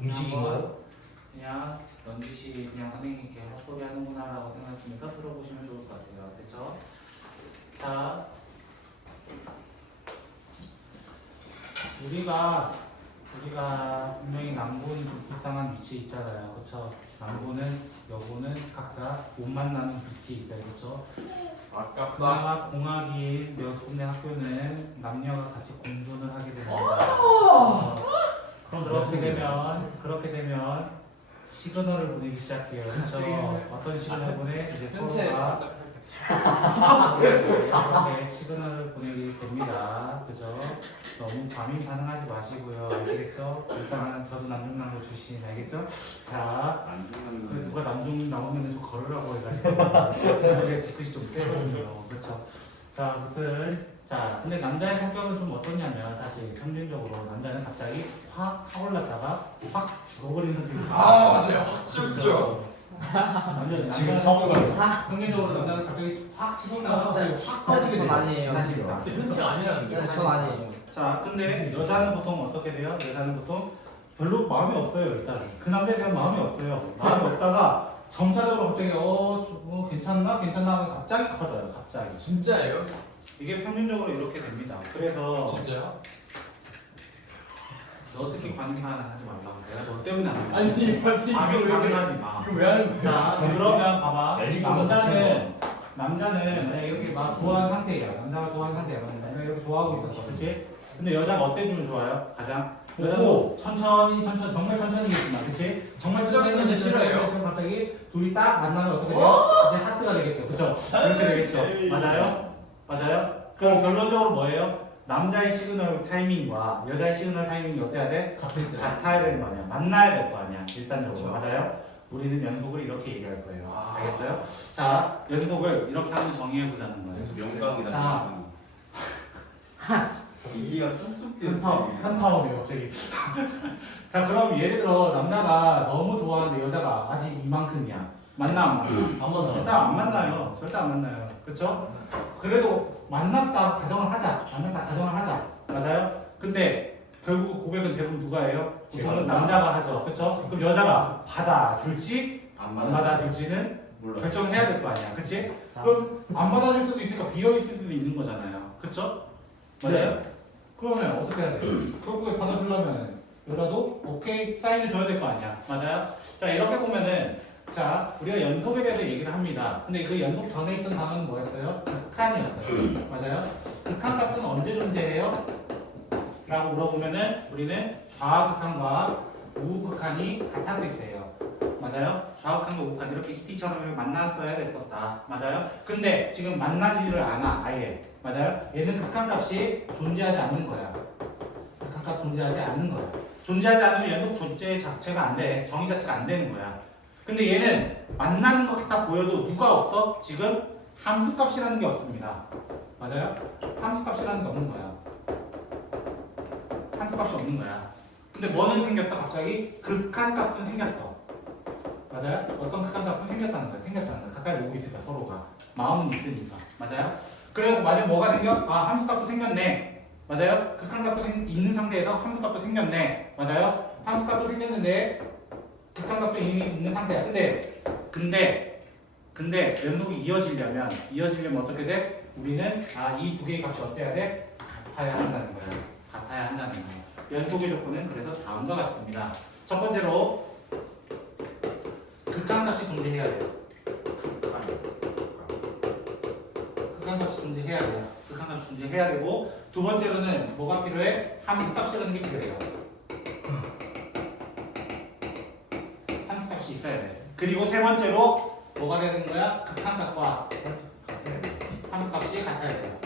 음식인가요? 그냥 넌지시 그냥 선생님이 이렇게 헛소리 하는구나라고 생각하시면서 들어보시면 좋을 것 같아요. 됐죠? 자, 우리가 분명히 남고는 좀 불쌍한 위치에 있잖아요. 그렇죠? 남고는 여고는 각자 못 만나는 위치에 있어요. 그렇죠? 아깝다. 그나마 공학인 몇 군데 학교는 남녀가 같이 공존을 하게 됩니다. 그렇게 되면 시그널을 보내기 시작해요. 그렇죠? 어떤 시그널 보내? 이제 현재 서로가 이렇게 시그널을 보내게 됩니다. 그죠? 너무 과민 반응하지 마시고요. 아시겠죠? 일단 저도 남중남고 출신 알겠죠? 자, 누가 남중 나오면 좀 걸으라고 해가지고 제가 뒤끝이 좀 세거든요. 그렇죠? 자, 아무튼 근데 남자의 성격은 좀 어떠냐면 사실 평균적으로 남자는 갑자기 확 타올랐다가 확 죽어버리는 성격이 맞아요. 확 죽죠. 남자는 평균적으로 남자는 갑자기 확 치솟다가 확 꺼지게 전 돼요. 아니에요. 사실은. 흔치가 아니라는데. 전 아니에요. 자, 근데 여자는 보통 어떻게 돼요? 여자는 보통 별로 마음이 없어요. 일단 그 남자에 대한 마음이 없어요. 마음이 없다가 점차적으로 갑자기 괜찮나 하면 갑자기 커져요. 갑자기. 진짜예요? 이게 평균적으로 이렇게 됩니다. 그래서 진짜요? 너 특히 관심만 하지 말라고. 내가 너 때문에 안 하는 거야. 아니 과민 반응하지 마. 그왜 하는 거야? 자, 그러면 봐봐. 랠리보다 남자는 만약에 이렇게 막 좋아하는 상태야. 남자가 좋아하는 상태야. 남자가 이렇게 좋아하고 있었어. 그치? 근데 여자가 어때 주면 좋아요? 가장? 여자도 천천히, 정말 천천히겠지만, 그치? 정말 천천히 있는데 싫어해요? 그럼 갑자기 둘이 딱 만나면 어떻게 돼요? 이제 하트가 되겠죠. 그쵸? 그렇게 되겠죠. 맞아요? 그럼 결론적으로 뭐예요? 남자의 시그널 타이밍과 여자의 시그널 타이밍이 어때야 돼? 같아야 되는 거 아니야. 만나야 될 거 아니야. 일단적으로. 그쵸. 맞아요? 우리는 연속을 이렇게 얘기할 거예요. 알겠어요? 자, 연속을 이렇게 한번 정의해 보자는 거예요. 명강이다. 이가 쏙쏙 현타오네요, 갑자기. 자, 그럼 예를 들어 남자가 너무 좋아하는데 여자가 아직 이만큼이야. 만나 안 만나? 안 만나요. 일단 안 만나요. 절대 안 만나요. 그쵸? 그래도 만났다 가정을 하자. 맞아요? 근데 결국 고백은 대부분 누가 해요? 보통은 제가 남자가 하죠. 그쵸? 그럼 여자가 받아줄지 안 받아줄지는 몰라. 결정해야 될 거 아니야. 그치? 자, 그럼 안 받아줄 수도 있으니까 비어있을 수도 있는 거잖아요. 그쵸? 맞아요? 그러면 어떻게 해야 돼? 결국에 받아주려면 여자도 오케이 사인을 줘야 될 거 아니야. 맞아요? 자, 이렇게 보면은 자, 우리가 연속에 대해서 얘기를 합니다. 근데 그 연속 전에 있던 단어는 뭐였어요? 극한이었어요. 맞아요? 극한 값은 언제 존재해요? 라고 물어보면은 우리는 좌극한과 우극한이 같았을 때예요. 맞아요? 좌극한과 우극한 이렇게 이티처럼 만났어야 됐었다. 맞아요? 근데 지금 만나지를 않아. 아예. 맞아요? 얘는 극한값이 존재하지 않는 거야. 극한값 존재하지 않는 거야. 존재하지 않으면 연속 존재 자체가 안 돼. 정의 자체가 안 되는 거야. 근데 얘는 만나는 것 같아 보여도 누가 없어? 지금 함수값이라는 게 없습니다. 맞아요? 함수값이라는 게 없는 거야. 함수값이 없는 거야. 근데 뭐는 생겼어? 갑자기 극한값은 생겼어. 맞아요? 어떤 극한값은 생겼다는 거야. 가까이 오고 있으니까 서로가. 마음은 있으니까. 맞아요? 그리고 만약 뭐가 생겨? 함수값도 생겼네. 맞아요? 극한값도 있는 상태에서 함수값도 생겼네. 맞아요? 함수값도 생겼는데 극한값도 이미 있는 상태야. 근데 연속이 이어지려면 어떻게 돼? 우리는 이 두 개의 값이 어때야 돼? 같아야 한다는 거야. 연속의 조건은 그래서 다음과 같습니다. 첫 번째로 극한값이 존재해야 돼요. 극한값이 존재해야 되고 두 번째로는 뭐가 필요해? 함수값이라는 게 필요해요. 함수값이 있어야 돼. 그리고 세 번째로 뭐가 되는 거야? 극한값과 함수값이 같아야 돼요.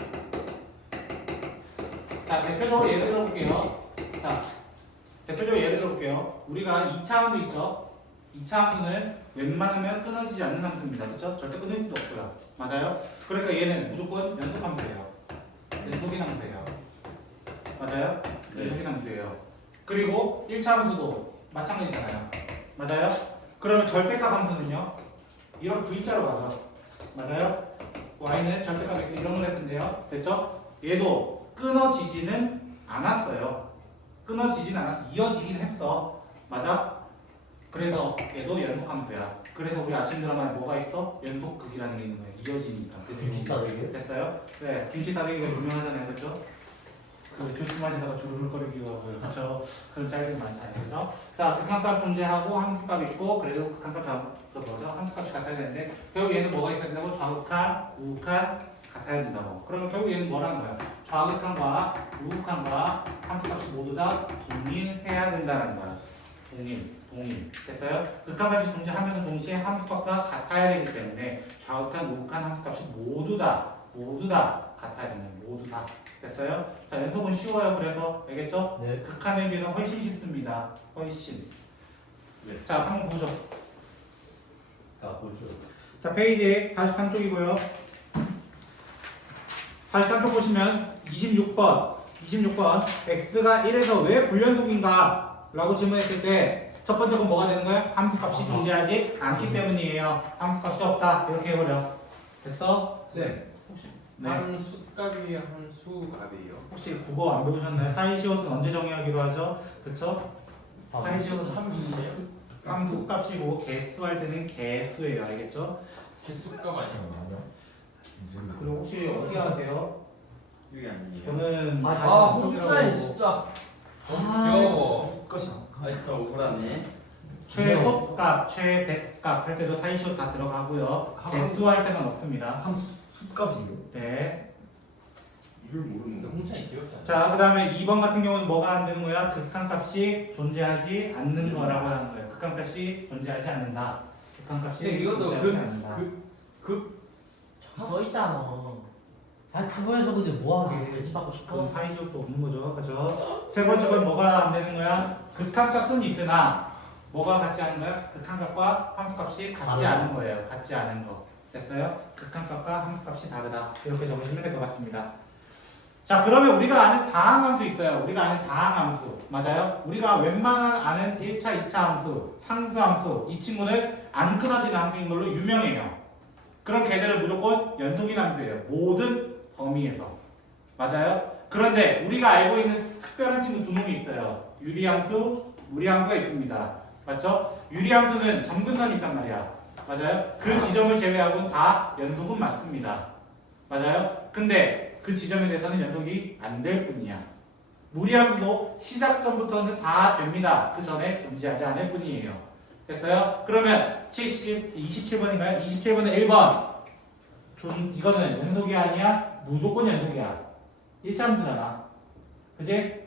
자, 대표적으로 예를 들어볼게요. 우리가 2차함수 있죠? 2차함수는 웬만하면 끊어지지 않는 함수입니다. 그렇죠? 절대 끊을 수도 없고요. 맞아요? 그러니까 얘는 무조건 연속함수예요. 연속인 함수예요. 맞아요? 네. 연속인 함수예요. 그리고 1차함수도 마찬가지잖아요. 맞아요? 그러면 절대값 함수는요? 이렇게 V자로 가죠. 맞아요? Y는 절대값 X 이런 걸 했는데요. 됐죠? 얘도 끊어지지는 않았어요. 이어지긴 했어. 맞아? 그래서 얘도 연속함수야. 그래서 우리 아침 드라마에 뭐가 있어? 연속극이라는 게 있는 거야. 이어지니까. 김치 싸대기? 됐어요? 네, 김치 싸대기가 유명하잖아요, 그렇죠? 그 조심하시다가 주르륵거리기도 하고요, 그렇죠? 그런 짤들이 많잖아요, 그렇죠? 자, 극한값 존재하고 함수값 있고, 그래도 극한값 잡도 뭐죠? 함수값이 같아야 되는데 결국 얘는 뭐가 있어야 된다고? 좌극한, 우극한 같아야 된다고. 그러면 결국 얘는 뭐라는 거야? 좌극한과 우극한과 함수값이 모두 다 동일해야 된다는 거야. 동일. 됐어요? 극한값이 존재하면서 동시에 함수값과 같아야 되기 때문에 좌극한, 우극한 함수값이 모두 다 같아야 됩니다. 모두 다. 됐어요? 자, 연속은 쉬워요. 그래서 알겠죠? 네. 극한에 비해서 훨씬 쉽습니다. 훨씬. 네. 자, 한번 보죠. 자, 보죠. 자, 페이지 43쪽이고요. 43쪽 보시면 26번 x가 1에서 왜 불연속인가? 라고 질문했을 때 첫 번째 건 뭐가 되는 거예요? 함수값이 존재하지 않기 때문이에요. 함수값이 없다. 이렇게 해보자. 됐어? 쌤, 네. 한 수값이 한 수값이에요. 혹시 국어 안 배우셨나요? 사이시옷은 언제 정의하기로 하죠? 그쵸? 사이시옷은 함수예요? 함수값이고 개수할 때는 개수예요. 알겠죠? 개수값 아니에요? 그리고 혹시 어디 아세요? 이게 아니에요. 저는 홍차이 진짜 귀여워. 아, 진짜 억울하네. 최소값, 최대값 할 때도 사이시옷 다 들어가고요. 개수할 때만 없습니다. 함수 숫값이요? 네. 이걸 모르는 거. 홍차이 귀엽잖아. 자, 그 다음에 2번 같은 경우는 뭐가 안 되는 거야? 극한값이 존재하지 않는 거라고 하는 거예요. 극한값이 존재하지 않는다. 극한값이 근데 이것도 존재하지 않는다. 써 있잖아. 아, 그거에서 근데 뭐하게 집하고 그건 싶어? 사이즈도 없는 거죠. 그죠? 세 번째 건 뭐가 안 되는 거야? 극한값은 있으나 뭐가 같지 않은 거야? 극한값과 함수값이 같지 다르다. 않은 거예요. 같지 않은 거. 됐어요? 극한값과 함수값이 다르다. 이렇게 적으시면 될 것 같습니다. 자, 그러면 우리가 아는 다항함수 있어요. 우리가 아는 다항함수. 맞아요? 우리가 웬만한 아는 1차, 2차 함수, 상수함수, 이 친구는 안 끊어지는 함수인 걸로 유명해요. 그런 걔들은 무조건 연속인 함수예요. 모든 범위에서. 맞아요? 그런데 우리가 알고 있는 특별한 친구 두 놈이 있어요. 유리함수, 무리함수가 있습니다. 맞죠? 유리함수는 점근선이 있단 말이야. 맞아요? 그 지점을 제외하고는 다 연속은 맞습니다. 맞아요? 근데 그 지점에 대해서는 연속이 안 될 뿐이야. 무리함수도 시작점부터는 다 됩니다. 그 전에 존재하지 않을 뿐이에요. 됐어요? 그러면 27번인가요? 27번에 1번. 이거는 연속이 아니야? 무조건 연속이야. 1차 함수잖아. 그지?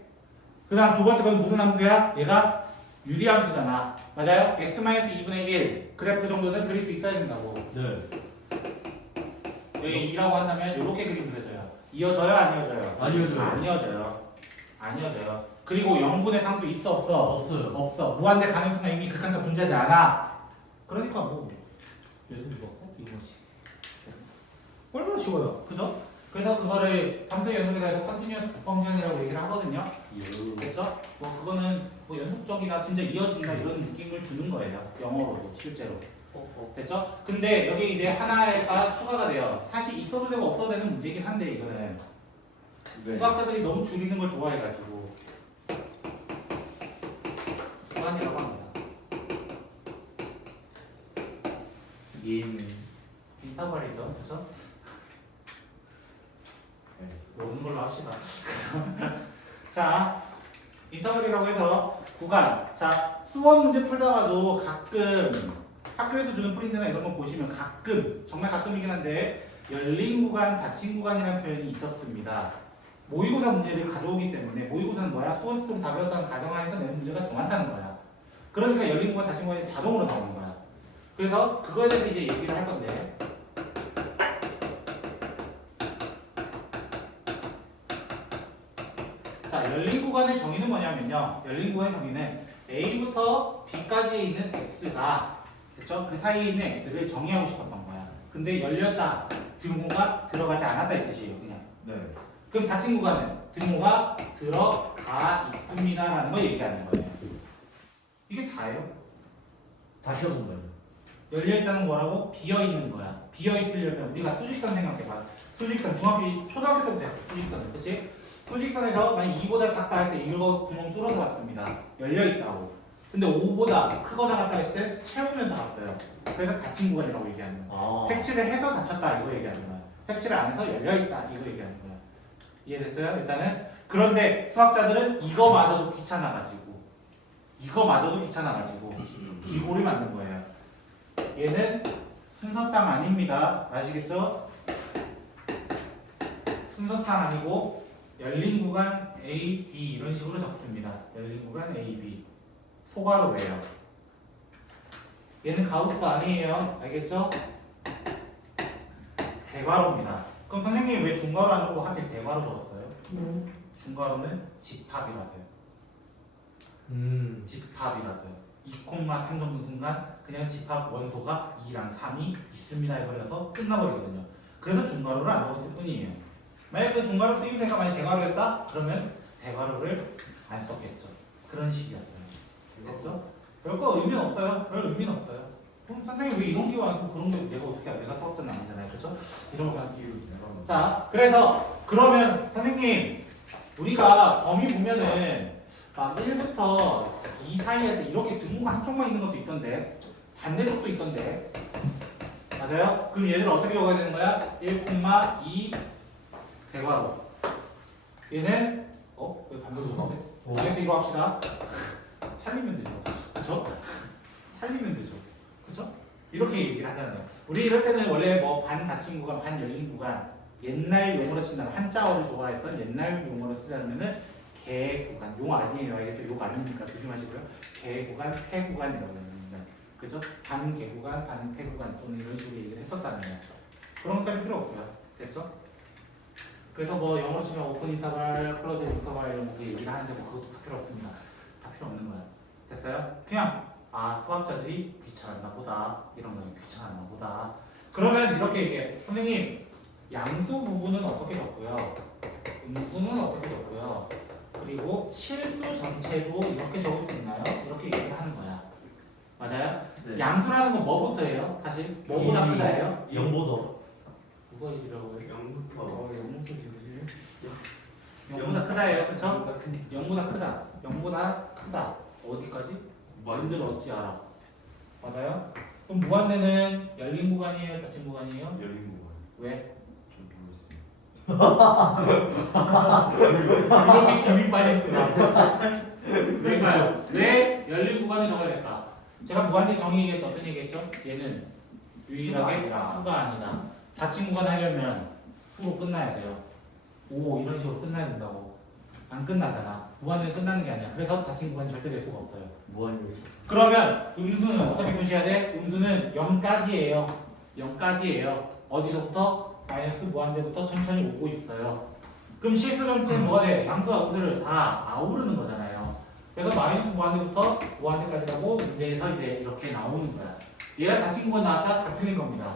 그 다음 두 번째 건 무슨 함수야? 얘가 유리함수잖아. 맞아요? x-2분의 1 그래프 정도는 그릴 수 있어야 된다고. 네. 여기 2라고 한다면 이렇게 그림 그려져요. 이어져요? 안 이어져요? 안 이어져요. 안 이어져요. 안 이어져요. 그리고 0분의 상수 있어? 없어? 없어요. 없어. 무한대 가능수가 이미 극한값 존재하지 않아. 그러니까 뭐 얘도 무섭고 이거지. 얼마나 쉬워요. 그죠? 그래서 그거를 함수 연속이라 해서 컨티뉴어스 펑션이라고 얘기를 하거든요. 됐죠? 뭐 그거는 뭐 연속적이나 진짜 이어진다 이런 느낌을 주는 거예요. 영어로도 실제로. 됐죠? 근데 여기 이제 하나가 추가가 돼요. 사실 있어도 되고 없어도 되는 문제이긴 한데 이거는 수학자들이 너무 줄이는 걸 좋아해가지고 수반이라고 합니다. 인터벌이죠, 그렇죠? 모르는 걸로 합시다. 자, 인터벌이라고 해서 구간. 자, 수원 문제 풀다가도 가끔 학교에서 주는 프린트나 이런 거 보시면 가끔, 정말 가끔이긴 한데 열린 구간, 닫힌 구간이라는 표현이 있었습니다. 모의고사 문제를 가져오기 때문에 모의고사는 뭐야? 수원 수동 다 배웠다는 가정하에서 내는 문제가 더 많다는 거야. 그러니까 열린 구간, 닫힌 구간이 자동으로 나오는 거야. 그래서 그거에 대해서 이제 얘기를 할 건데 자, 열린 구간의 정의는 뭐냐면요. 열린 구간의 정의는 A부터 B까지에 있는 X가 그렇죠? 그 사이에 있는 X를 정의하고 싶었던 거야. 근데 열렸다. 등호가 들어가지 않았다 이 뜻이에요. 그냥. 네. 그럼 닫힌 구간은 등호가 들어가 있습니다라는 걸 얘기하는 거예요. 이게 다예요. 다시 해본 거예요. 열려있다는 뭐라고? 비어있는 거야. 비어있으려면 우리가 수직선 생각해봐. 수직선, 초등학교 때부터 했어. 수직선을. 그치? 수직선에서 만약 2보다 작다 할 때 이거 구멍 뚫어서 왔습니다. 열려있다고. 근데 5보다 크거나 같다 했을 때 채우면서 갔어요. 그래서 닫힌 구간이라고 얘기하는 거야. 색칠을 해서 닫혔다 이거 얘기하는 거야. 색칠을 안 해서 열려있다 이거 얘기하는 거야. 이해됐어요? 일단은. 그런데 수학자들은 이거마저도 귀찮아가지고 기고를 만든 거예요. 얘는 순서상 아닙니다. 아시겠죠? 순서상 아니고 열린 구간 A, B 이런 식으로 적습니다. 열린 구간 A, B 소괄호예요. 얘는 가우스 아니에요. 알겠죠? 대괄호입니다. 그럼 선생님이 왜 중괄호 안 적고 하필 대괄호 적었어요? 중괄호는 집합이라서요. 집합이라서요. 2,3 정도 순간 그냥 집합 원소가 2랑 3이 있습니다에 걸려서 끝나버리거든요. 그래서 중괄호를 안 적었을 뿐이에요. 만약 그 중괄호 쓰임새가 만약 대괄호였다? 그러면 대괄호를 안 썼겠죠. 그런 식이었어요. 알겠죠? 별거 의미는 없어요. 별 의미는 없어요. 그럼 선생님 왜 이런 기호 안 쓰고 그런 거 내가 어떻게 해? 내가 수학자는 아니잖아요. 그렇죠? 이런 거 한 기호. 자, 그래서 그러면 선생님 우리가 범위 보면은 막 1부터 2 사이에 이렇게 등호가 한쪽만 있는 것도 있던데 반대쪽도 있던데 맞아요? 그럼 얘를 어떻게 적어야 되는 거야? 1,2 대괄호 얘는 왜 반대로 적어야 돼? 알겠어 이거 합시다. 살리면 되죠. 그쵸? 살리면 되죠. 그쵸? 이렇게 얘기를 한다는 거예요. 우리 이럴 때는 원래 뭐 반 닫힌 구간, 반 열린 구간 옛날 용어로 친다면 한자어를 좋아했던 옛날 용어로 쓰자면은 개 구간, 용 아니에요. 알겠죠? 용 아니니까 조심하시고요. 개 구간, 폐 구간이라고 합니다. 그죠? 반 개 구간, 반 폐 구간 또는 이런 식으로 얘기를 했었다는 거예요. 그런 것까지 필요 없고요. 됐죠? 그래서 뭐 영어로 치면 오픈 인터벌, 클로즈 인터벌 이런 거 얘기를 하는데 뭐 그것도 다 필요 없습니다. 다 필요 없는 거야. 됐어요? 그냥 수학자들이 귀찮았나 보다 이런 거예요. 귀찮았나 보다. 그러면 이렇게 얘기해. 선생님 양수 부분은 어떻게 적고요? 음수는 어떻게 적고요? 그리고 실수 전체도 이렇게 적을 수 있나요? 이렇게 얘기를 하는 거야. 맞아요? 네. 양수라는 건 뭐부터예요? 사실 뭐보다 크다예요? 0보다. 누가 얘기라고 해요? 0부터 0부터 지우지? 0보다 크다예요. 그쵸? 0보다 크다. 0보다 크다. 어디까지? 완전 어찌 알아? 맞아요? 그럼 무한대는 열린 구간이에요? 닫힌 구간이에요? 열린 구간. 왜? 좀 모르겠어요. 이렇게 김이 빠졌구나. 그러니까요. 왜 열린 구간을 적어야 될까? 제가 무한대 정의 얘기했던 어떤 얘기했죠? 얘는 유일하게 수가 아니다. 닫힌 구간 하려면 수로 끝나야 돼요. 오 이런 식으로 끝나야 된다고. 안 끝나잖아. 무한대는 끝나는 게 아니야. 그래서 닫힌 구간이 절대 될 수가 없어요. 무한요리. 그러면 음수는 어떻게 표시해야 돼? 음수는 0까지예요. 0까지예요. 어디서부터? 마이너스 무한대부터 천천히 오고 있어요. 그럼 실수점때 뭐가 돼? 양수와 음수를 다 아우르는 거잖아요. 그래서 마이너스 무한대부터 무한대까지 가고 문제에서 이제 이렇게 나오는 거야. 얘가 닫힌 구간 나왔다? 다 틀린 겁니다.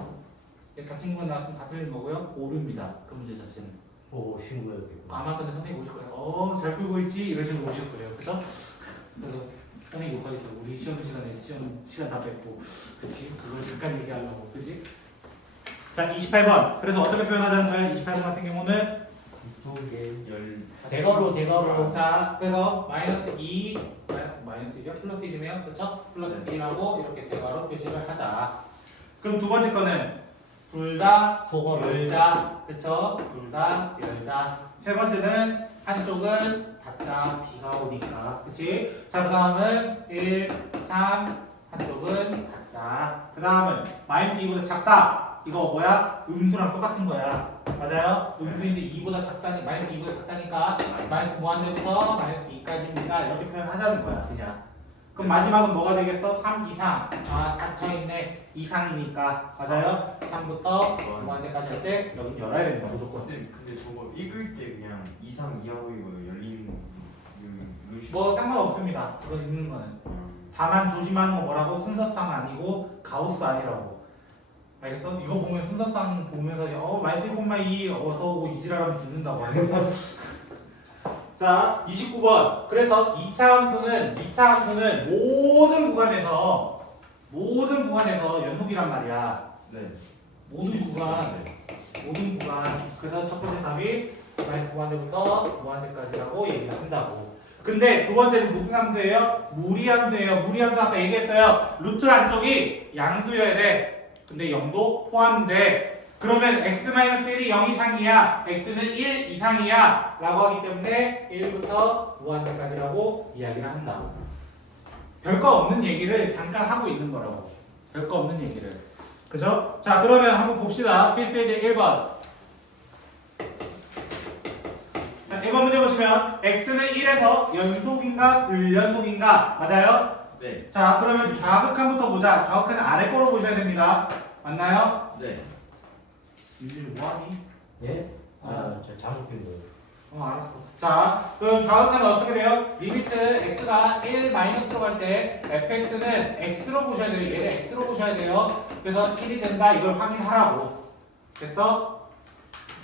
얘 닫힌 구간 나왔으면 다 틀린 거고요. 오류입니다. 그 문제 자체는. 신고해야겠고. 아마 근데 선생님 오실 거예요. 잘 풀고 있지? 이런 식으로 오실 거예요. 그죠? 그래서 선생님 욕하겠죠. 우리 시험 시간 다 뺐고. 그치? 그걸 잠깐 얘기하려고. 그치? 자, 28번. 그래서 어떻게 표현하자는 거야? 28번 같은 경우는 대괄호. 자, 그래서 마이너스 2 마이너스 1이요? 플러스 1이네요. 그렇죠? 플러스 1하고 이렇게 대괄호 표시를 하자. 그럼 두 번째 거는 둘 다 소괄호. 열자. 그쵸? 둘 다 열자. 세 번째는 한쪽은 닫자. 비가 오니까. 그치? 자, 그 다음은 1, 3. 한쪽은 닫자. 그 다음은 마이너스 2보다 작다. 이거 뭐야? 음수랑 똑같은 거야. 맞아요? 음수인데 2보다 작다니, 마이너스 2보다 작다니까 마이너스 무한대부터 마이너스 2까지입니다. 이렇게 표현하자는 거야. 그냥. 그럼 마지막은 뭐가 되겠어? 3 이상. 닫혀있네. 이상이니까. 맞아요? 3부터 무한대까지 할 때 여기 열어야 된다. 무조건. 쌤, 근데 저거 읽을 때 그냥 이상 이하고 이거 열리는 거 뭐 상관없습니다. 그건 읽는 거는. 다만 조심하는 건 뭐라고? 순서상 아니고 가우스 아니라고. 알겠어? 이거 보면 순서상 보면서 마이너스 1,2 어서 오고 이지랄하면 죽는다고. 자, 29번. 그래서 2차 함수는 모든 구간에서 연속이란 말이야. 네. 모든 구간. 그래서 첫 번째 답이 마이너스 무한대부터 무한대까지라고 얘기를 한다고. 근데 두 번째는 무슨 함수예요? 무리함수예요. 무리함수 아까 얘기했어요. 루트 안쪽이 양수여야 돼. 근데 0도 포함돼. 그러면 x-1이 0 이상이야. x는 1 이상이야. 라고 하기 때문에 1부터 무한대까지라고 이야기를 한다고. 별거 없는 얘기를 잠깐 하고 있는 거라고. 별거 없는 얘기를. 그죠? 자, 그러면 한번 봅시다. 필수예제 1번. 자, 1번 문제 보시면 x는 1에서 연속인가 불연속인가 맞아요? 네. 자, 그러면 좌극한부터 보자. 좌극한은 아래 거로 보셔야 됩니다. 맞나요? 네. 일일 뭐하니? 예? 아, 저 잘못 낀 거예요. 알았어. 자, 그럼 좌극한은 어떻게 돼요? 리미트 x가 1 마이너스로 갈 때 fx는 x로 보셔야 돼요. 얘를 x로 보셔야 돼요. 그래서 1이 된다 이걸 확인하라고. 됐어?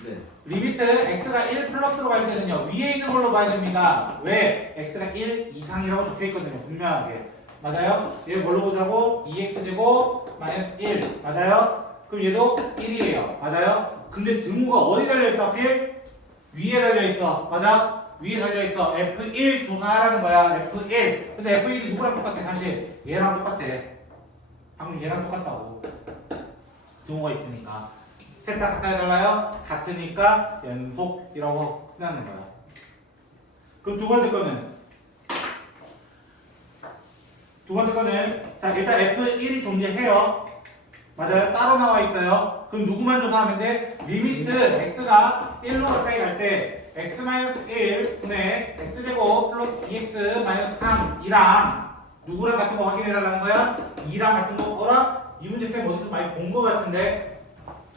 네. 리미트 x가 1 플러스로 갈 때는요 위에 있는 걸로 봐야 됩니다. 왜? x가 1 이상이라고 적혀있거든요. 분명하게. 맞아요? 얘 뭘로 보자고? 2x제곱 마이너스 1 맞아요? 그럼 얘도 1이에요. 맞아요? 근데 등호가 어디 달려있어 하필? 위에 달려있어. 맞아? 위에 달려있어. F1 조사하라는 거야. F1 근데 F1이 누구랑 똑같아? 사실 얘랑 똑같아. 방금 얘랑 똑같다고. 등호가 있으니까 셋 다 같아 달라요? 같으니까 연속이라고 끝나는 거야. 그럼 두 번째 거는 자 일단 F1이 존재해요. 맞아요? 따로 나와 있어요. 그럼 누구만 조사하면 돼? 리미트 x가 1로 가까이 갈 때 x-1 분의 x제곱 플러스 2x-3이랑 누구랑 같은 거 확인해 달라는 거야? 2랑 같은 거라? 이 문제 쌤 어디서 많이 본 거 같은데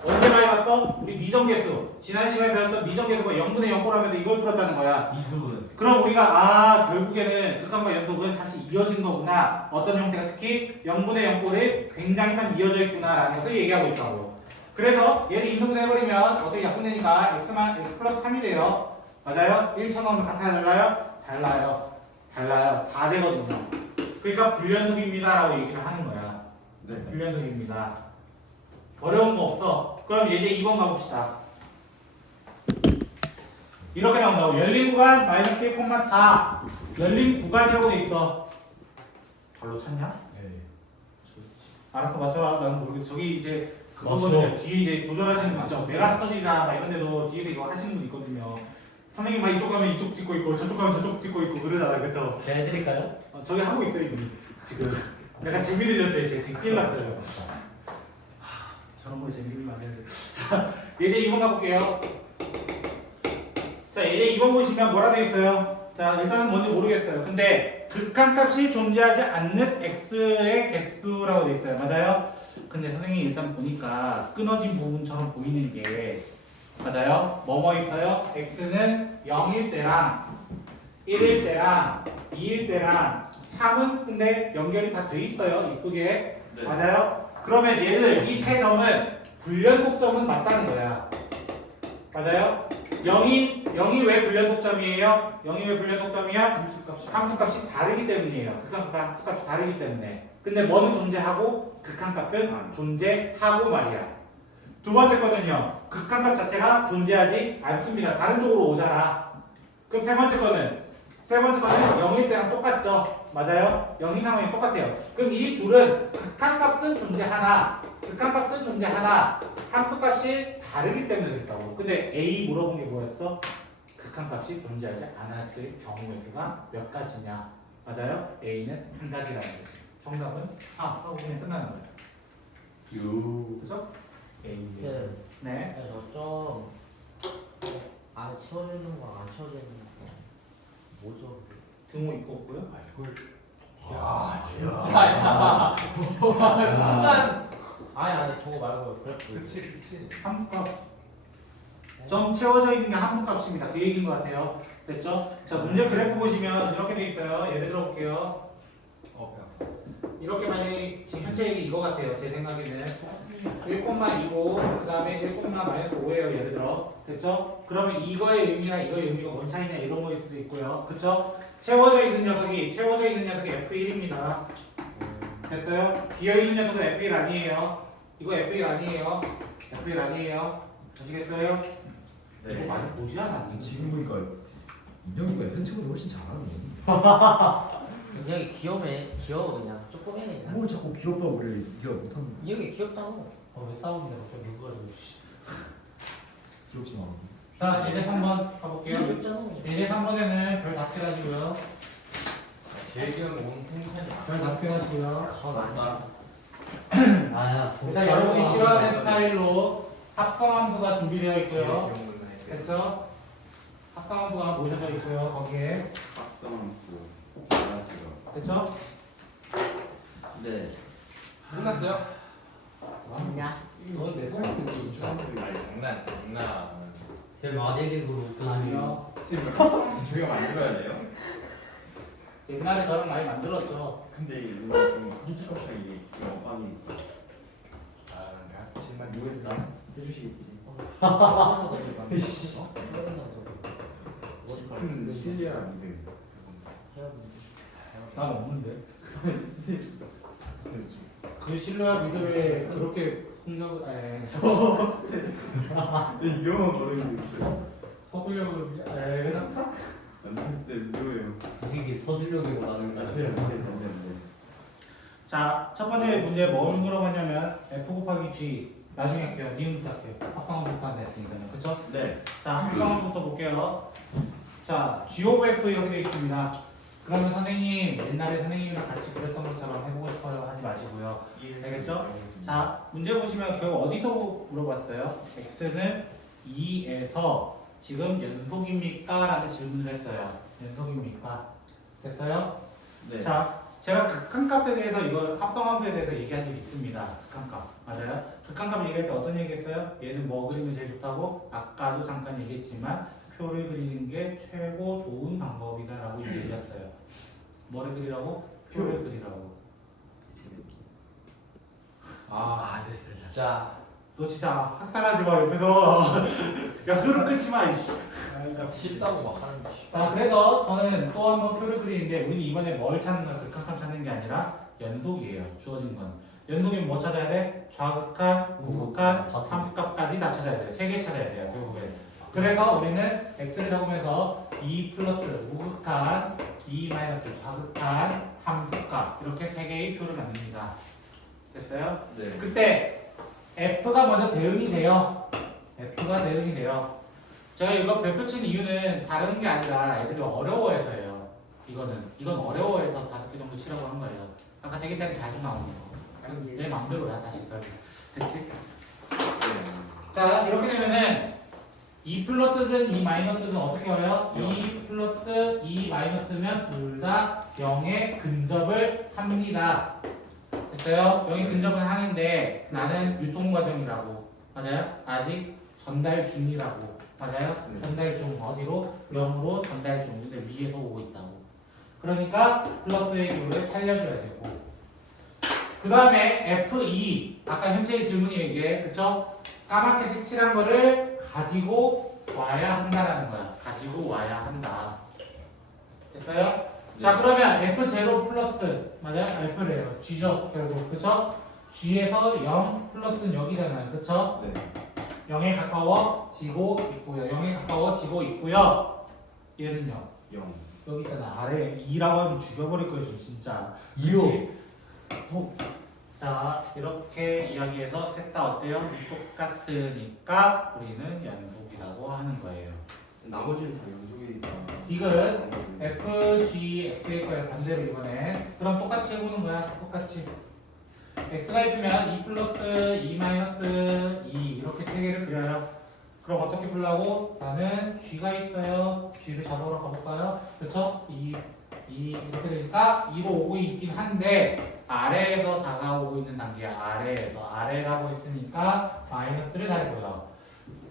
언제 많이 봤어? 우리 미정계수 지난 시간에 배웠던 미정계수가 0분의 0꼴하면서 이걸 풀었다는 거야. 이수분. 그럼 우리가 결국에는 극한과 연속은 다시 이어진 거구나. 어떤 형태가 특히 0분의 0꼴이 굉장히만 이어져 있구나 라는 것을 얘기하고 있다고. 그래서 얘를 인수분해 해버리면 어떻게 약분되니까 x 플러스 3이 돼요. 맞아요? 1 쳐넣으면 같아요? 달라요? 달라요. 4되거든요. 그러니까 불연속입니다 라고 얘기를 하는 거야. 네. 불연속입니다. 어려운 거 없어. 그럼 이제 2번 가봅시다. 이렇게 나온다고. 열린 구간 마이너스 1,4 열린 구간이라고 돼 있어. 발로 찾냐? 네. 알아서 맞춰라. 나는 모르겠어. 저기 이제 맞춰. 그거거든요. 뒤에 이제 조절하시는 분 있죠. 메가스터디나 막 이런 데도 뒤에 이거 하시는 분 있거든요. 선생님 막 이쪽 가면 이쪽 찍고 있고 저쪽 가면 저쪽 찍고 있고 그러잖아. 그쵸? 제가 해드릴까요? 저기 하고 있어요 이미 지금. 약간 재미 들렸어요. 제가 지금 큰일 났어요. 저런 거에 재미 들리면 안 되는데. 자, 예제 2번 가볼게요. 자, 예제 2번 보시면 뭐라 되어 있어요? 자, 일단은 뭔지 모르겠어요. 근데 극한값이 존재하지 않는 x의 개수라고 되어 있어요. 맞아요? 근데 선생님이 일단 보니까 끊어진 부분처럼 보이는 게 맞아요? 뭐뭐 있어요? x는 0일 때랑 1일 때랑 2일 때랑 3은 근데 연결이 다 돼 있어요. 이쁘게. 네. 맞아요? 그러면 얘들 이 세 점은 불연속점은 맞다는 거야. 맞아요? 0이 왜 불연속점이에요? 0이 왜 불연속점이야? 함수값이 다르기 때문이에요. 함수값이 다르기 때문에. 근데 뭐는 존재하고 극한값은 존재하고 말이야. 두 번째 거는요. 극한값 자체가 존재하지 않습니다. 다른 쪽으로 오잖아. 그럼 세 번째 거는 0일 때랑 똑같죠? 맞아요? 0 이상은 똑같아요. 그럼 이 둘은 극한값은 존재하나 함수값이 다르기 때문에 됐다고. 근데 A 물어본 게 뭐였어? 극한값이 존재하지 않았을 경우의 수가 몇 가지냐? 맞아요? A는 한 가지라는 거지. 정답은 4 하고 그냥 끝나는 거예요. 그죠? A. 쌤, 네. 저점 안에 채워지는 거랑 안 채워지는 거 뭐죠? 등호 있고 없고요? 야 진짜 야, 순간 아니 저거 말고 그래프. 그치 함수값. 점 채워져 있는 게 함수값입니다. 그 얘기인 것 같아요. 됐죠? 자, 문제 그래프 보시면 이렇게 돼 있어요. 예를 들어 볼게요. 이렇게 만약에 지금 현재 얘기 이거 같아요. 제 생각에는 1,2고 그 다음에 1,-5예요. 예를 들어. 됐죠? 그러면 이거의 의미나 이거의 의미가 뭔 차이냐 이런 거일 수도 있고요. 그쵸? 채워져 있는 녀석이 F1입니다. 됐어요? 비어있는 녀석은 F1 아니에요. 이거 F1 아니에요. F1 아니에요. 아시겠어요? 이거 네. 많이 보지 않았니? 지금 보니까 민영이가 예전 친구들 훨씬 잘하네. 그냥 귀여워 그냥 조그매네 그냥. 뭘 자꾸 귀엽다고 그래. 네가 못하는 이 형이 귀엽잖아. 왜 싸우는데 갑자기 누가 좀 귀엽지 마. 자, 예제 3번 가볼게요. 귀엽잖아. 예제 3번에는 별 5개 가지고요. 제일 귀여운 온 팬션이 별 5개 가지고요. 아야. 일단 여러분이 싫어하는 스타일로 합성함수가 준비되어 있고요. 됐죠? 합성함수가 모셔져 있고요. 거기에 됐죠? 네. 끝났어요? 맞냐? 너내 손에 있지 진짜. 장난. 제 마데릭으로 아니요. 저희가 만들어야 돼요? 옛날에 저랑 많이 만들었죠. 근데 이거 좀 훔치고서 이게 어방이. 아, 내가 정말 모르겠다. 해주시겠지. 큰 실리아 믿음. 난 없는데. 그 신뢰와 믿음에 그렇게 폭력을 위험한 버릇이 서술력을 완전 쌤 누구예요? 이게 서술력이고 나는 자, 첫 번째 문제 뭘 물어봤냐면 f 곱하기 g 나중에 할게요. 니은부터 할게요. 합성함수부터 한다 했으니까요. 그쵸? 네. 자, 합성함수부터 볼게요. 자, g of f 이렇게 되어 있습니다. 그러면 선생님 옛날에 선생님이랑 같이 그랬던 것처럼 해보고 싶어요 하지 마시고요. 알겠죠? 자, 문제 보시면 결국 어디서 물어봤어요? x는 2에서 지금 연속입니까? 라는 질문을 했어요. 연속입니까? 됐어요? 네. 자, 제가 극한값에 대해서 이거 합성함수에 대해서 얘기한 적이 있습니다. 극한값. 맞아요? 극한값 얘기할 때 어떤 얘기 했어요? 얘는 뭐 그리면 제일 좋다고? 아까도 잠깐 얘기했지만 표를 그리는 게 최고 좋은 방법이다 라고 얘기했어요. 뭐를 그리라고? 표를 그리라고. 아, 진짜. 너 진짜 학살하지 마 옆에서. 야, 흐름 끊지 마 이씨. 싫다고 막 하는데. 자, 그래서 저는 또 한 번 표를 그리는데 우리 이번에 뭘 찾는 거야? 극한값 찾는 게 아니라 연속이에요. 주어진 건. 연속이면 뭐 찾아야 돼? 좌극한, 우극한, 함수값까지 다 찾아야 돼요. 3개 찾아야 돼요. 결국에. 그래서 우리는 x를 잡으면서 2 플러스 우극한, 2 마이너스 좌극한, 함수값 이렇게 3개의 표를 만듭니다. 됐어요? 네. 그때 f가 먼저 대응이 돼요. f가 대응이 돼요. 제가 이거 별표 친 이유는 다른 게 아니라 애들이 어려워해서예요. 이건 어려워해서 5개 정도 치라고 한 거예요. 아까 3개짜리 자주 나오는 거. 내 맘대로야 다시. 됐지? 자, 이렇게 되면은 2 플러스든 2 마이너스든 어떻게 와요? 2 플러스 2 마이너스면 둘 다 0에 근접을 합니다. 됐어요? 0에 근접을 하는데 나는 유통과정이라고. 맞아요? 아직 전달 중이라고. 맞아요? 네. 전달 중. 어디로? 0으로 전달 중. 근데 위에서 오고 있다고. 그러니까 플러스의 기호를 살려줘야 되고. 그 다음에 F2. 아까 현재의 질문이에요, 이게. 그쵸? 까맣게 색칠한 거를 가지고 와야 한다라는 거야. 가지고 와야 한다. 됐어요? 네. 자, 그러면 F0 플러스. 맞아요? F래요. G죠, 결국. 그쵸? G에서 0 플러스는 여기잖아요. 그쵸? 네. 0에 가까워지고 있고요. 0에 가까워지고 있고요. 얘는요. 0. 여기 있잖아. 아래 2라고 하면 죽여버릴 거예요, 진짜. 이요. 그치? 자, 이렇게 이야기해서 셋 다 어때요? 똑같으니까 우리는 연속이라고 하는 거예요. 나머지는 다 연속이니까. 디귿 F, G, X일 거예요. 반대로 이번에. 그럼 똑같이 해보는 거야. 똑같이. X가 있으면 2 플러스 2 마이너스 2 이렇게 세 개를 그려요. 그럼 어떻게 풀라고? 나는 G가 있어요. G를 잡으러 가볼까요? 그렇죠? 2 이렇게 되니까 2로 오고 있긴 한데 아래에서 다가오고 있는 단계야. 아래에서. 아래라고 했으니까 마이너스를 달고요.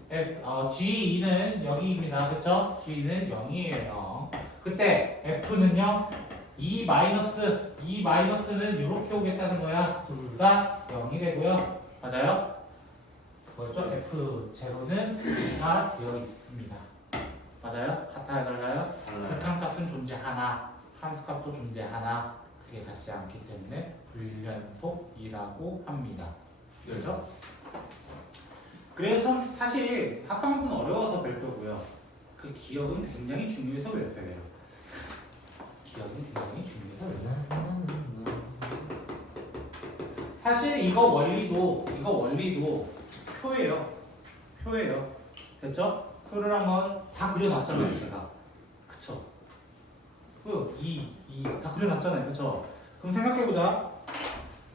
G2는 여기입니다. 그렇죠? G는 0이에요. 그때 F는요. 2 마이너스는 이렇게 오겠다는 거야. 둘 다 0이 되고요. 맞아요? 뭐였죠? F0는 다 되어 있습니다. 맞아요? 같아요? 달라요? 달라요. 극한값은 존재하나 함수값도 존재하나 그게 같지 않기 때문에 불연속이라고 합니다. 그렇죠? 그래서 사실 합성함수는 어려워서 별도고요. 그 기억은 굉장히 중요해서 외워요. 기억은 굉장히 중요해서 외워요. 사실 이거 원리도 표예요. 됐죠? 표를 한번 다 그려놨잖아요, 제가. 그쵸? 표, 다 그려놨잖아요, 그쵸? 그럼 생각해보자.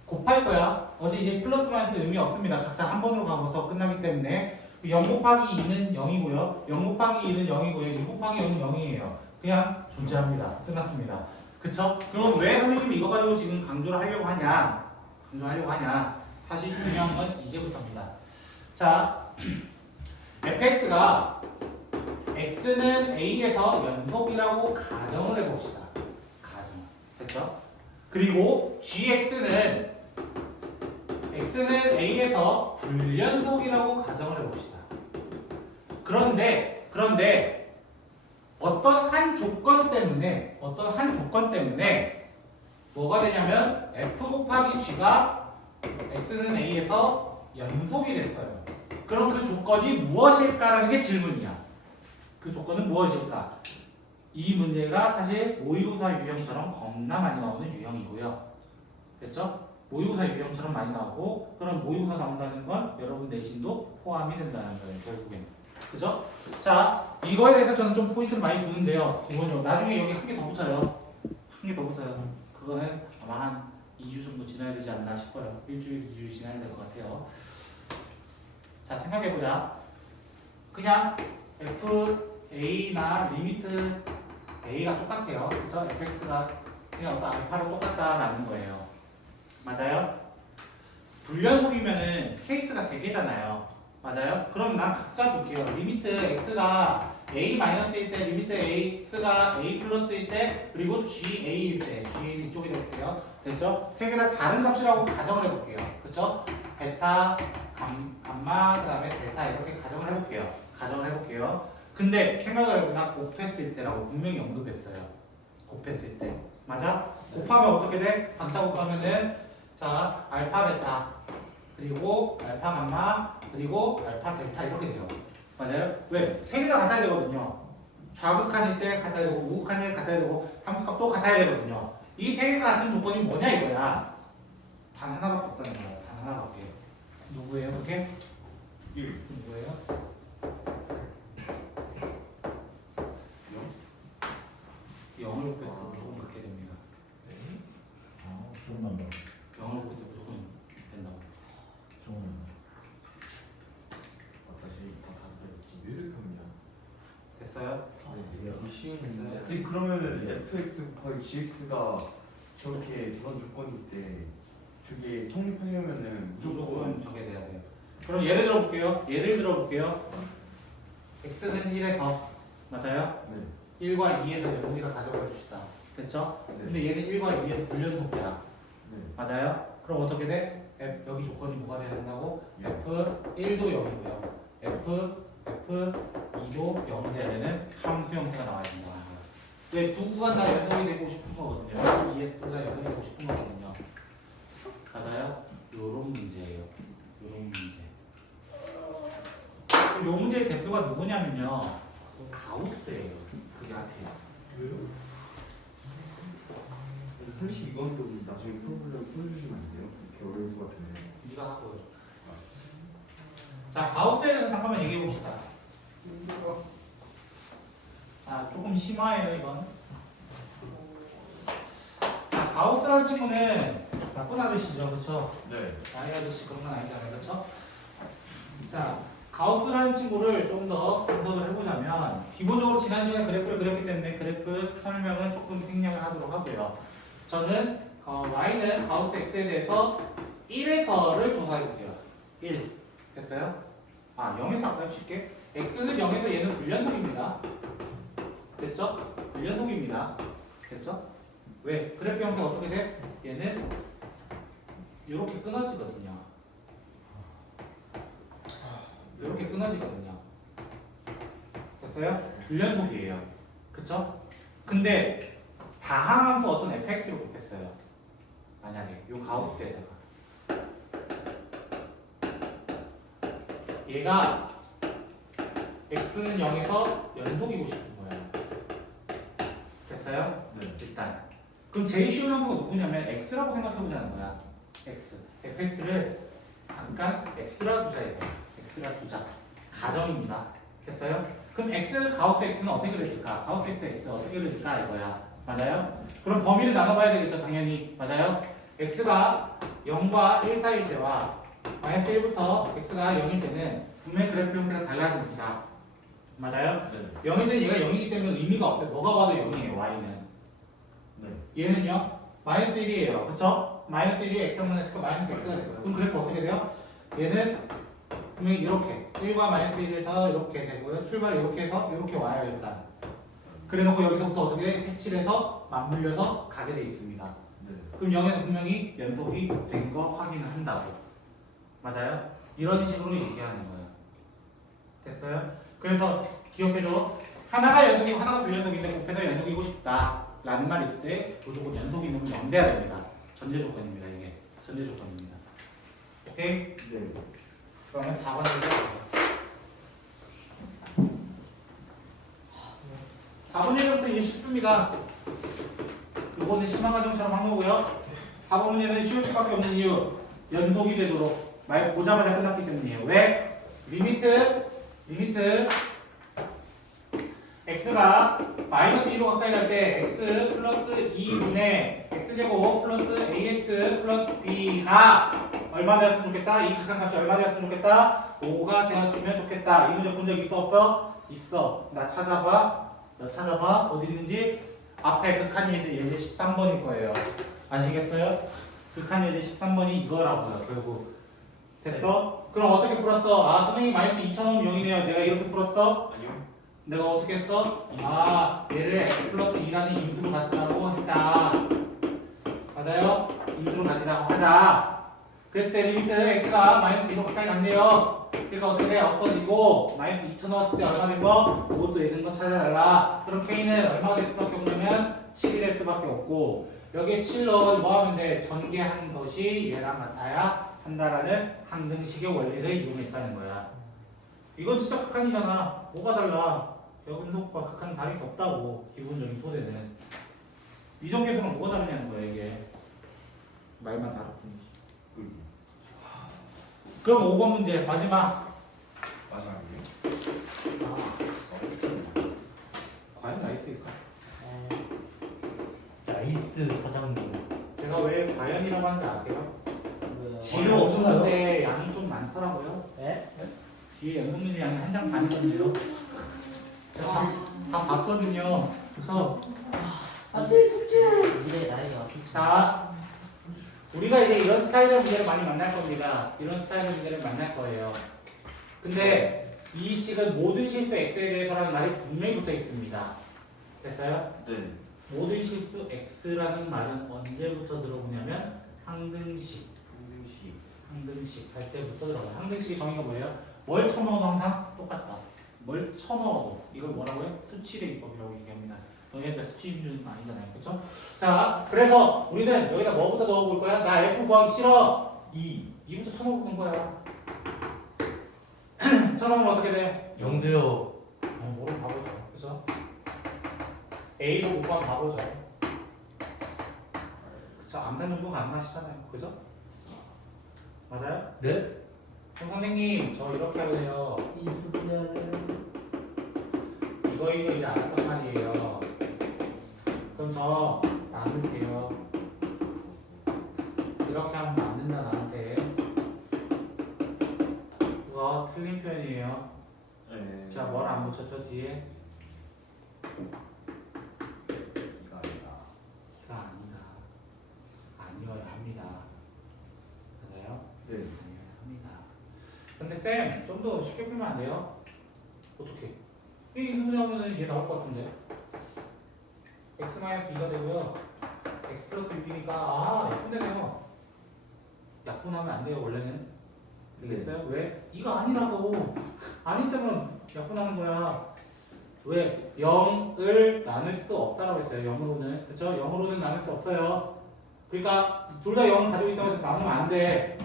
곱할 거야. 어제 이제 플러스 마이너스 의미 없습니다. 각자 한 번으로 가고서 끝나기 때문에 0 곱하기 2는 0이고요. 0 곱하기 2는 0이고요. 2 곱하기 0은 0이에요. 그냥 존재합니다. 끝났습니다. 그쵸? 그럼 왜 선생님이 이거 가지고 지금 강조를 하려고 하냐? 사실 중요한 건 이제부터입니다. 자, fx가 x는 a에서 연속이라고 가정을 해봅시다. 가정. 됐죠? 그리고 gx는 x는 a에서 불연속이라고 가정을 해봅시다. 그런데 어떤 한 조건 때문에 뭐가 되냐면 f 곱하기 g가 x는 a에서 연속이 됐어요. 그럼 그 조건이 무엇일까라는 게 질문이야. 그 조건은 무엇일까? 이 문제가 사실 모의고사 유형처럼 겁나 많이 나오는 유형이고요. 됐죠? 모의고사 유형처럼 많이 나오고, 그럼 모의고사 나온다는 건 여러분 내신도 포함이 된다는 거예요, 결국엔. 그죠? 자, 이거에 대해서 저는 좀 포인트를 많이 주는데요. 기본적으로 나중에 여기 한 개 더 붙어요. 그거는 아마 한 2주 정도 지나야 되지 않나 싶어요. 일주일, 2주 지나야 될 것 같아요. 자, 생각해보자. 그냥 FA나 리미트 A가 똑같아요. 그래서 fx가 그냥 어떤 알파로 똑같다라는 거예요. 맞아요? 불연속이면은 케이스가 3개잖아요. 맞아요? 그럼 난 각자 볼게요. 리미트 x가 a-일 때, 리미트 x가 a 플러스일 때, 그리고 ga일 때, g는 이쪽이 될게요. 됐죠? 세 개 다 다른 값이라고 가정을 해볼게요. 그쵸? 베타, 감마, 그 다음에 델타 이렇게 가정을 해볼게요. 근데 생각을 해보나 곱했을 때라고 분명히 언급했어요. 곱했을 때. 맞아? 곱하면 어떻게 돼? 각자 곱하면은 자, 알파 베타, 그리고 알파 감마, 그리고 알파 델타 이렇게 돼요. 맞아요? 왜? 세 개 다 같아야 되거든요. 좌극한일 때 같아야 되고, 우극한일 때 같아야 되고, 함수값도 같아야 되거든요. 이 세 개가 같은 조건이 뭐냐 이거야. 단 하나밖에 없다는 거야. 단 하나밖에. 누구예요 그게? 누구예요? 0을 곱했으면 무조건 그렇게 됩니다. 기억난다. 0을 곱했으면 무조건 된다고. 기억난다. 다시 다 다르지. 왜 이렇게 합니다. 됐어요? 이 쉬운 됐어요? 문제. 지금 그러면은 fx 곱하기 gx가 저렇게 저런 조건일 때 저게 성립하려면은 무조건 저게 돼야 돼요. 그럼 예를 들어볼게요. x는 1에서 맞아요? 네. 1과 2에서 연속이라 가져가 줍시다. 됐죠? 네. 근데 얘는 1과 2에서 불연속이야. 네. 맞아요? 그럼 어떻게 돼? 여기 조건이 뭐가 돼야 된다고? F1도 0이고요. F2도 0이 돼야 되는 함수 형태가 나와야 된다. 왜? 두 구간 다 연속이 되고 싶은 거거든요. F2에서 둘 다 연속이 되고 싶은 거거든요. 맞아요? 요런 문제예요. 요런 문제. 그럼 요 문제의 대표가 누구냐면요. 가우스예요. 그게 앞이야. 왜요? 32번도 나중에 풀어주시면 안 돼요? 그렇게 어려울 것 같은데. 네가 하고요. 자, 가우스에 대해서 잠깐만 얘기해 봅시다. 자, 조금 심화해요 이건. 자, 가우스라는 친구는 나쁜 아저씨죠, 그렇죠? 네. 나이 아저씨 그런 건 아니잖아요, 그렇죠? 자, 가우스라는 친구를 좀 더 분석을 해보자면 기본적으로 지난 시간에 그래프를 그렸기 때문에 그래프 설명은 조금 생략을 하도록 하고요. 저는 y는 가우스 x에 대해서 1에서를 조사해볼게요. 1 됐어요? 0에서 할까요? 쉽게 x는 0에서 얘는 불연속입니다. 됐죠? 불연속입니다. 됐죠? 왜? 그래프 형태가 어떻게 돼? 얘는 이렇게 끊어지거든요. 이렇게 끊어지거든요. 됐어요? 불연속이에요. 그쵸? 근데 다항함수 어떤 fx로 곱했어요. 만약에 요 가우스에다가 얘가 x는 0에서 연속이고 싶은 거야. 됐어요? 네. 일단. 그럼 제일 쉬운 함수가 누구냐면 x라고 생각해보자는 거야. x. fx를 잠깐 x라 두자 이거. x라 두자. 가정입니다. 됐어요? 그럼 x, 가우스 x는 어떻게 그려질까? 가우스 x 어떻게 그려질까 이거야. 맞아요? 그럼 범위를 나눠봐야 되겠죠, 당연히. 맞아요? x가 0과 1 사이일 때와 마이너스 1부터 x가 0일 때는 분명히 그래프 형태가 달라집니다. 맞아요? 네. 0일 때는 얘가 0이기 때문에 의미가 없어요. 뭐가 와도 0이에요, y는. 네. 얘는요, 마이너스 1이에요. 그쵸? 마이너스 1이 x만 x가 마이너스 x가 되고요. 그럼 그래프 어떻게 돼요? 얘는 분명히 이렇게 1과 마이너스 1에서 이렇게 되고요. 출발이 이렇게 해서 이렇게 와요, 일단. 그래놓고 여기서부터 어떻게 색칠해서 맞물려서 가게 돼 있습니다. 네. 그럼 0에서 분명히 연속이 된 거 확인을 한다고. 맞아요? 이런 식으로 얘기하는 거예요. 됐어요? 그래서 기억해줘. 하나가 연속이고 하나가 불연속인데 곱해서 연속이고 싶다 라는 말이 있을 때 무조건 연속이 있는 건 연대야 됩니다. 전제 조건입니다. 이게 전제 조건입니다. 오케이? 네. 그러면 4번 얘기할게요. 4번 예제부터 이제 쉽습니다. 이거는 심화 과정처럼 한 거고요. 4번 문제는 쉬울 수밖에 없는 이유. 연속이 되도록 말 보자마자 끝났기 때문이에요. 왜? 리미트 x가 마이너스 2로 가까이 갈 때 x 플러스 2분의 x제곱 플러스 ax 플러스 b가 얼마 되었으면 좋겠다? 이 극한값이 얼마 되었으면 좋겠다? 5가 되었으면 좋겠다. 이 문제 본 적 있어 없어? 있어. 나 찾아봐. 어디 있는지. 앞에 극한 예제 13번일 거예요. 아시겠어요? 극한 예제 13번이 이거라고요. 결국. 됐어? 그럼 어떻게 풀었어? 아, 선생님 마이너스 2,000원 0이네요. 내가 이렇게 풀었어? 아니요. 내가 어떻게 했어? 아, 얘를 x 플러스 2라는 임수로 가지자고 했다. 맞아요? 임수로 가지자고 하자. 그랬을 때 리미트 x가 마이너스 2로 가까이 간대요. 그러니까 어떻게 돼? 없어지고 마이너스 2,000 넣었을 때 얼마 된 거? 그것도 예는 거 찾아달라. 그럼 k는 얼마가 될 수밖에 없냐면 7이 될 수밖에 없고 여기에 7 넣어 뭐 하면 돼? 전개한 것이 얘랑 같아야 한다라는 항등식의 원리를 이용했다는 거야. 이건 진짜 극한이잖아. 뭐가 달라? 역음속과 극한 다를 게 없다고. 기본적인 토대는. 이정계수는 뭐가 다르냐는 거야 이게. 말만 다를 뿐이지. 그럼 5번 문제 마지막. 마지막이에요. 과연 나이스일까? 나이스 사장님. 제가 왜 과연이라고 하는지 아세요? 필요 없어요. 없는데 양이 좀 많더라고요. 예? 뒤에 연속문제 양이 한 장 반이거든요. 제가 다 봤거든요. 그래서 안돼 숙제. 미래 나이가 자, 우리가 이제 이런 스타일의 문제를 많이 만날 겁니다. 이런 스타일의 문제를 만날 거예요. 근데 이 식은 모든 실수 x에 대해서라는 말이 분명히 붙어 있습니다. 됐어요? 네. 모든 실수 x라는 말은 언제부터 들어오냐면 항등식 할 때부터 들어가요. 항등식의 정의가 뭐예요? 뭘 쳐넣어도 항상 똑같다. 뭘 쳐넣어도 이걸 뭐라고요? 수치의 기법이라고 얘기합니다. 너희들 수치 기준은 아니잖아요. 그렇죠? 자, 그래서 우리는 여기다 뭐부터 넣어볼 거야? 나 f 구하기 싫어. 2부터 쳐넣어보는 거야. 쳐넣으면 어떻게 돼? 영도요. 뭐를 바보죠. 그죠? A로 곱하면 바보죠. 그쵸? 암산 정도 가능하시잖아요. 그죠? 맞아요? 네? 선생님, 저 이렇게 하래요. 이 숙제를. 이거 이제 알았단 말이에요. 그럼 저 나눌게요. 이렇게 하면 안 된다, 나한테. 그거 틀린 표현이에요. 네. 제가 뭘 안 붙였죠, 뒤에? 이거 아니다. 이거 아니다. 아니어야 합니다. 맞아요? 네. 아니어야 합니다. 근데 쌤, 좀 더 쉽게 풀면 안 돼요? 어떻게? 이 인수분해 하면은 이게 나올 것 같은데? x-2가 되고요. x 플러스 6이니까 약분되네요. 약분하면 안 돼요, 원래는. 알겠어요? 왜? 이가 아니라서. 아닐 때면 약분하는 거야. 왜? 0을 나눌 수 없다라고 했어요, 0으로는. 그쵸? 0으로는 나눌 수 없어요. 그러니까 둘 다 0을 가지고 있다고 해서 나누면 안 돼.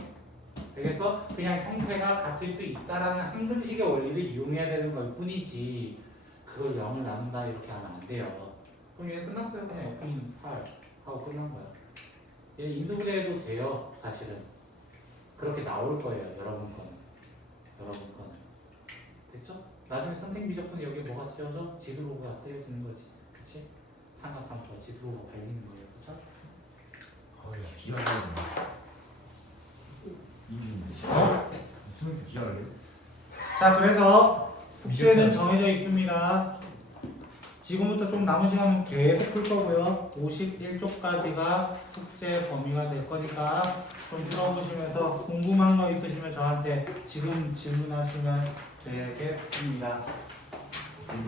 되겠어? 그냥 형태가 같을 수 있다라는 항등식의 원리를 이용해야 되는 걸 뿐이지 그걸 0을 나눈다 이렇게 하면 안 돼요. 그럼 얘 끝났어요. 그냥 F는 8 하고 끝난 거야. 얘 인수분해해도 돼요. 사실은 그렇게 나올 거예요. 여러분 거는 됐죠? 나중에 선택 미적분에 여기 뭐가 쓰여져? 지수로가 쓰여지는 거지. 그치? 삼각함수가 지수로가 발리는 거예요. 그쵸? 아야 기하를 이준인데 수능 때 기하를 자, 그래서 숙제는 정해져 있습니다. 지금부터 좀 남은 시간은 계속 풀 거고요. 51쪽까지가 숙제 범위가 될 거니까 좀 풀어보시면서 궁금한 거 있으시면 저한테 지금 질문하시면 되겠습니다.